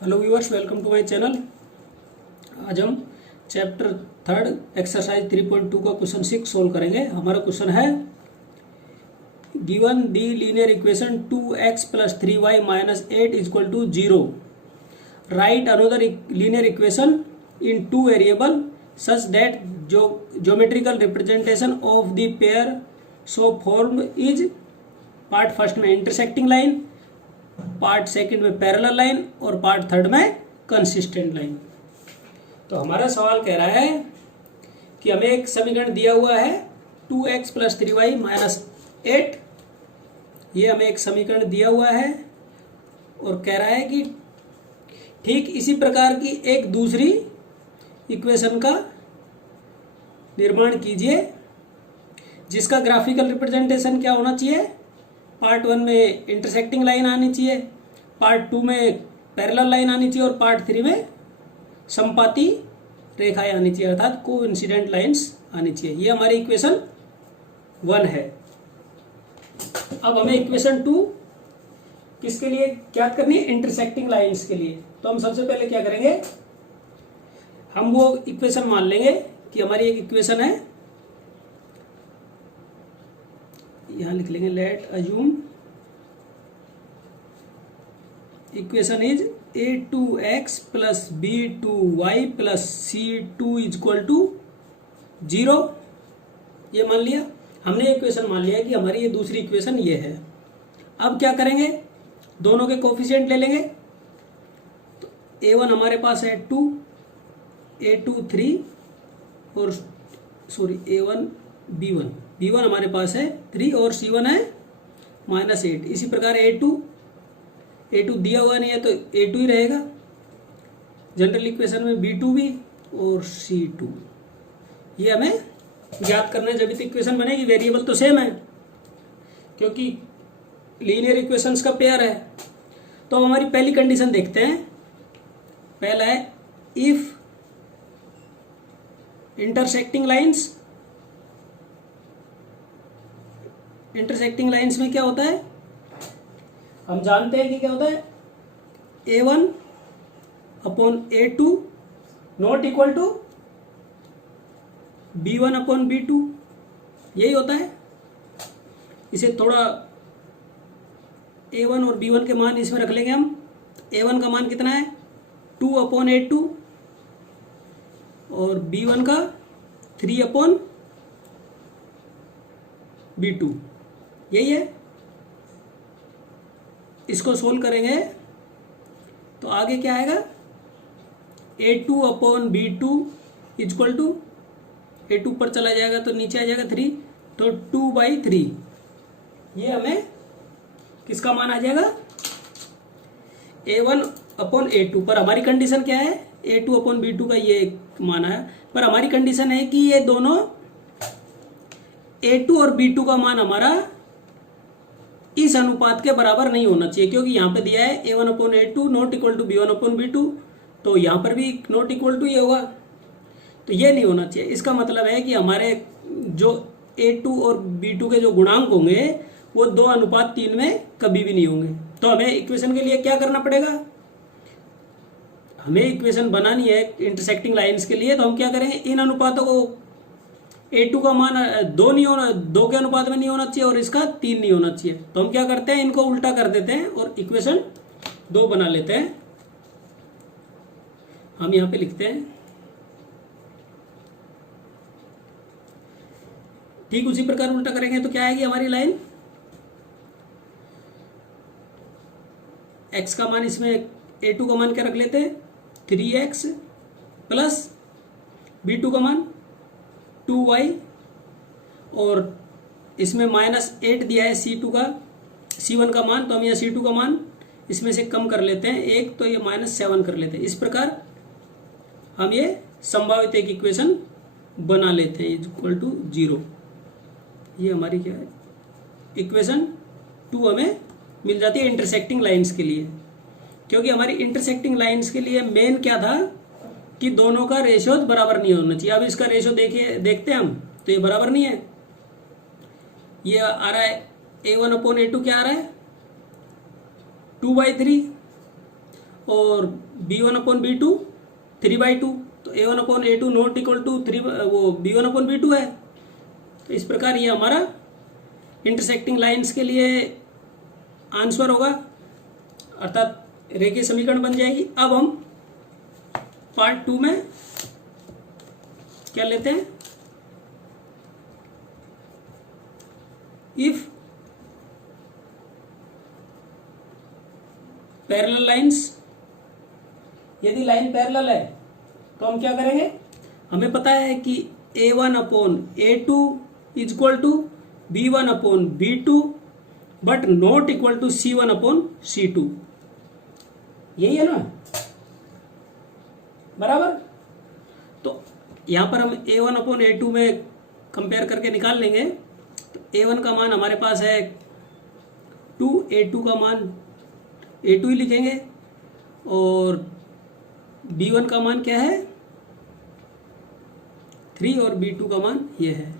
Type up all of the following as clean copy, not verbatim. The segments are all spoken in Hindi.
Hello viewers, welcome to my channel. आज हम चैप्टर 3 एक्सरसाइज 3.2 का क्वेश्चन 6 सोल्व करेंगे। हमारा क्वेश्चन है given the linear equation 2x + 3y - 8 = 0। Right another linear equation in two variable such that geometrical representation of the pair so form is. Part first में इंटरसेक्टिंग लाइन, पार्ट सेकंड में पैरेलल लाइन और पार्ट थर्ड में कंसिस्टेंट लाइन। तो हमारा सवाल कह रहा है कि हमें एक समीकरण दिया हुआ है 2x + 3y - 8। ये हमें एक समीकरण दिया हुआ है और कह रहा है कि ठीक इसी प्रकार की एक दूसरी इक्वेशन का निर्माण कीजिए जिसका ग्राफिकल रिप्रेजेंटेशन क्या होना चाहिए। पार्ट 1 में इंटरसेक्टिंग लाइन आनी चाहिए, पार्ट 2 में पैरेलल लाइन आनी चाहिए और पार्ट 3 में समपाती रेखाएं आनी चाहिए, अर्थात कोइंसिडेंट लाइंस आनी चाहिए। ये हमारी इक्वेशन 1 है। अब हमें इक्वेशन 2 किसके लिए ज्ञात करनी है? इंटरसेक्टिंग लाइंस के लिए। तो हम सबसे पहले क्या करेंगे, हम वो इक्वेशन मान लेंगे कि हमारी एक इक्वेशन है, यहां लिख लेंगे late assume equation is a2x + b2y + c2 = 0। ये मान लिया हमने, इक्वेशन मान लिया कि हमारी ये दूसरी इक्वेशन ये है। अब क्या करेंगे, दोनों के कोफिशिएंट ले लेंगे। तो a1 हमारे पास है 2, a2 3 और a1 b1 हमारे पास है 3 और c1 है -8। इसी प्रकार a2 दिया हुआ नहीं है तो a2 ही रहेगा। जनरल इक्वेशन में b2 भी और c2। ये हमें ज्ञात करना है। जब इस इक्वेशन बनेगी वेरिएबल तो सेम है क्योंकि लीनियर इक्वेशंस का पेयर है। तो अब हमारी पहली कंडीशन देखते हैं। पहला है इफ इंटरसेक्टिंग लाइंस में क्या होता है, हम जानते हैं कि क्या होता है, a1/a2 not equal to b1/b2। यही होता है। इसे थोड़ा a1 और b1 के मान इसमें रख लेंगे हम। a1 का मान कितना है 2/a2 और b1 का 3/b2। यही है। इसको सोल्व करेंगे तो आगे क्या आएगा, a2/b2 = a2 पर चला जाएगा तो नीचे आ जाएगा 3, तो 2/3। ये हमें किसका मान आ जाएगा, a1/a2 पर। हमारी कंडीशन क्या है, a2/b2 का ये मान है। पर हमारी कंडीशन है कि ये दोनों a2 और b2 का मान हमारा इस अनुपात के बराबर नहीं होना चाहिए, क्योंकि यहां पे दिया है a1/a2 not equal to b1/b2, तो यहां पर भी नॉट इक्वल टू ये होगा। तो ये नहीं होना चाहिए। इसका मतलब है कि हमारे जो a2 और b2 के जो गुणांक होंगे वो 2:3 में कभी भी नहीं होंगे। तो हमें इक्वेशन के लिए क्या करना पड़ेगा, हमें इक्वेशन बनानी है इंटरसेक्टिंग लाइंस के लिए। तो हम क्या करेंगे, इन अनुपातों को a2 का मान 2 के अनुपात में नहीं होना चाहिए और इसका 3 नहीं होना चाहिए। तो हम क्या करते हैं, इनको उल्टा कर देते हैं और इक्वेशन 2 बना लेते हैं। हम यहां पे लिखते हैं ठीक उसी प्रकार उल्टा करेंगे तो क्या आएगी हमारी लाइन, x का मान, इसमें a2 का मान क्या रख लेते हैं 3x + b2 का मान 2y और इसमें -8 दिया है c1 का मान। तो हम यहाँ c2 का मान इसमें से कम कर लेते हैं 1, तो ये -7 कर लेते हैं। इस प्रकार हम ये संभावित एक इक्वेशन बना लेते हैं = 0। ये हमारी क्या है, इक्वेशन 2 हमें मिल जाती है इंटरसेक्टिंग लाइंस के लिए। क्योंकि हमारी इंटरसेक्टिंग लाइंस के लिए मेन क्या था कि दोनों का रेशियो बराबर नहीं होना चाहिए। अब इसका रेशियो देखते हैं हम, तो ये बराबर नहीं है। ये आ रहा है a1/a2 क्या आ रहा है 2/3 और B1/B2 3/2, तो A1/A2 नॉट इक्वल टू 3 वो B1/B2 है। तो इस प्रकार ये हमारा इंटरसेक्टिंग लाइंस के लिए आंसर होगा, अर्थात रेखीय समीकरण बन जाएगी। अब हम पार्ट 2 में क्या लेते हैं, इफ पैरेलल लाइंस, यदि लाइन पैरेलल है तो हम क्या करेंगे, हमें पता है कि A1/A2 is equal to B1/B2 but not equal to C1/C2, यही है ना, बराबर। तो यहां पर हम A1/A2 में कंपेयर करके निकाल लेंगे। तो A1 का मान हमारे पास है 2, A2 का मान A2 ही लिखेंगे, और B1 का मान क्या है 3, और B2 का मान ये है।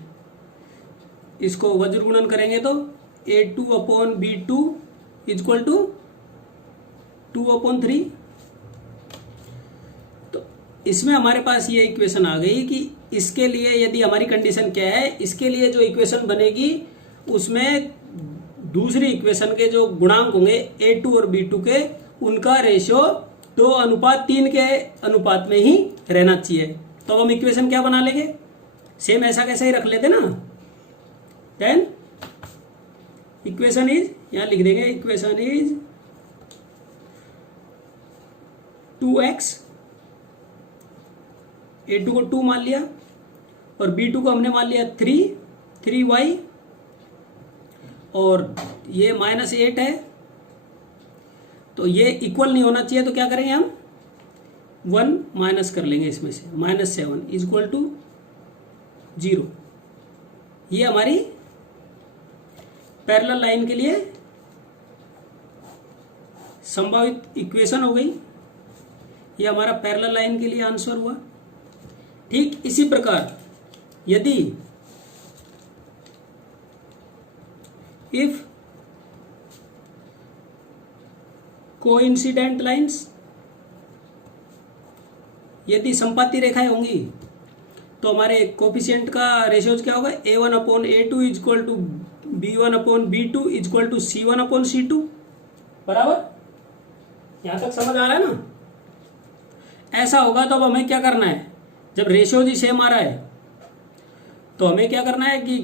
इसको वज्र गुणन करेंगे तो A2/B2 इज इक्वल टू 2/3। तो इसमें हमारे पास ये इक्वेशन आ गई कि इसके लिए यदि हमारी कंडीशन क्या है, इसके लिए जो इक्वेशन बनेगी उसमें दूसरी इक्वेशन के जो गुणांक होंगे A2 और B2 के, उनका रेशियो 2:3 के अनुपात में ही रहना चाहिए। तो हम इक्वेशन क्या बना लेंगे, सेम ऐसा कैसे ही रख लेते ना। देन इक्वेशन इज, यहां लिख देंगे इक्वेशन इज 2x, A2 को 2 मान लिया और B2 को हमने मान लिया 3y, और ये -8 है, तो ये इक्वल नहीं होना चाहिए, तो क्या करेंगे हम 1 माइनस कर लेंगे इसमें से, -7 इज इक्वल टू 0। ये हमारी पैरेलल लाइन के लिए संभावित इक्वेशन हो गई, ये हमारा पैरेलल लाइन के लिए आंसर हुआ। ठीक इसी प्रकार यदि इफ कोइंसिडेंट लाइंस, यदि संपाती रेखाएं होंगी तो हमारे कोफिशिएंट का रेशियोज क्या होगा, A1/A2 is equal to B1/B2 is equal to C1/C2, बराबर। यहां तक समझ आ रहा है ना। ऐसा होगा तो अब हमें क्या करना है, जब रेशियोज ही सेम आ रहा है तो हमें क्या करना है कि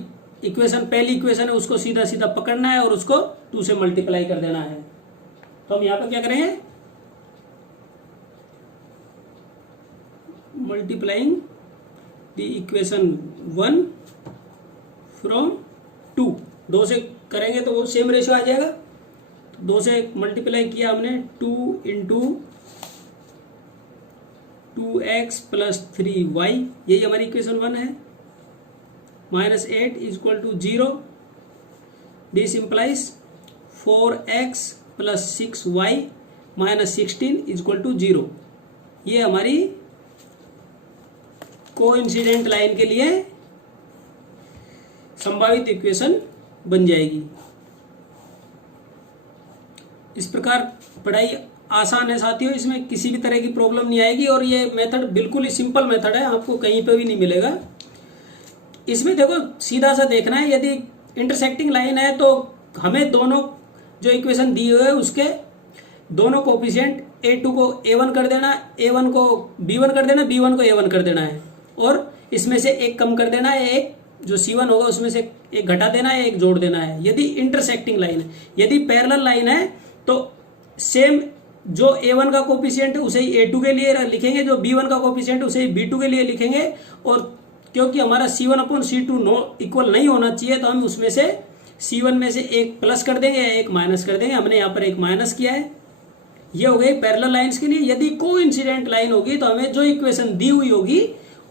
इक्वेशन, पहली इक्वेशन है उसको सीधा सीधा पकड़ना है और उसको 2 से मल्टीप्लाई कर देना है। तो हम यहां पर क्या करेंगे, मल्टीप्लाइंग द इक्वेशन 1 फ्रॉम 2, 2 से करेंगे तो वो सेम रेशियो आ जाएगा। तो 2 से मल्टीप्लाई किया हमने, 2 × 2x + 3y, यही हमारी इक्वेशन 1 है। -8 is equal to 0, this implies 4x + 6y - 16 is equal to 0। ये हमारी कोइंसिडेंट लाइन के लिए संभावित इक्वेशन बन जाएगी। इस प्रकार पढ़ाई आसान है साथियों, इसमें किसी भी तरह की प्रॉब्लम नहीं आएगी, और ये मेथड बिल्कुल ही सिंपल मेथड है, आपको कहीं पे भी नहीं मिलेगा। इसमें देखो सीधा सा देखना है, यदि इंटरसेक्टिंग लाइन है तो हमें दोनों जो इक्वेशन दी हुई है उसके दोनों कोफिशिएंट A2 को A1 कर देना, A1 को B1 कर देना, B1 को A1 कर देना है, और इसमें से एक कम कर देना है, एक जो C1 होगा उसमें से एक घटा देना है, एक जोड़ देना है, यदि इंटरसेक्टिंग लाइन है। यदि पैरेलल लाइन है तो सेम जो A1 का कोफिशिएंट है उसे ही A2 के लिए लिखेंगे, जो B1 का कोफिशिएंट है उसे ही B2 के लिए लिखेंगे, और क्योंकि हमारा C1/C2 इक्वल नहीं होना चाहिए तो हम उसमें से C1 में से एक प्लस कर देंगे या एक माइनस कर देंगे। हमने यहाँ पर एक माइनस किया है। ये हो गई पैरेलल लाइंस के लिए। यदि कोइंसिडेंट लाइन होगी तो हमें जो इक्वेशन दी हुई होगी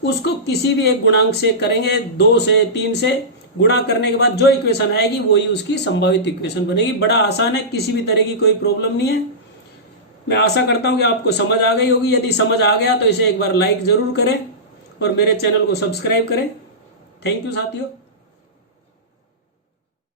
उसको किसी भी एक गुणांक से करेंगे, 2 से 3 से गुणा करने के बाद जो इक्वेशन आएगी वही उसकी संभावित इक्वेशन बनेगी। बड़ा आसान है, किसी भी तरह की कोई प्रॉब्लम नहीं है। मैं आशा करता हूं कि आपको समझ आ गई होगी। यदि समझ आ गया तो इसे एक बार लाइक जरूर करें और मेरे चैनल को सब्सक्राइब करें। थैंक यू साथियों।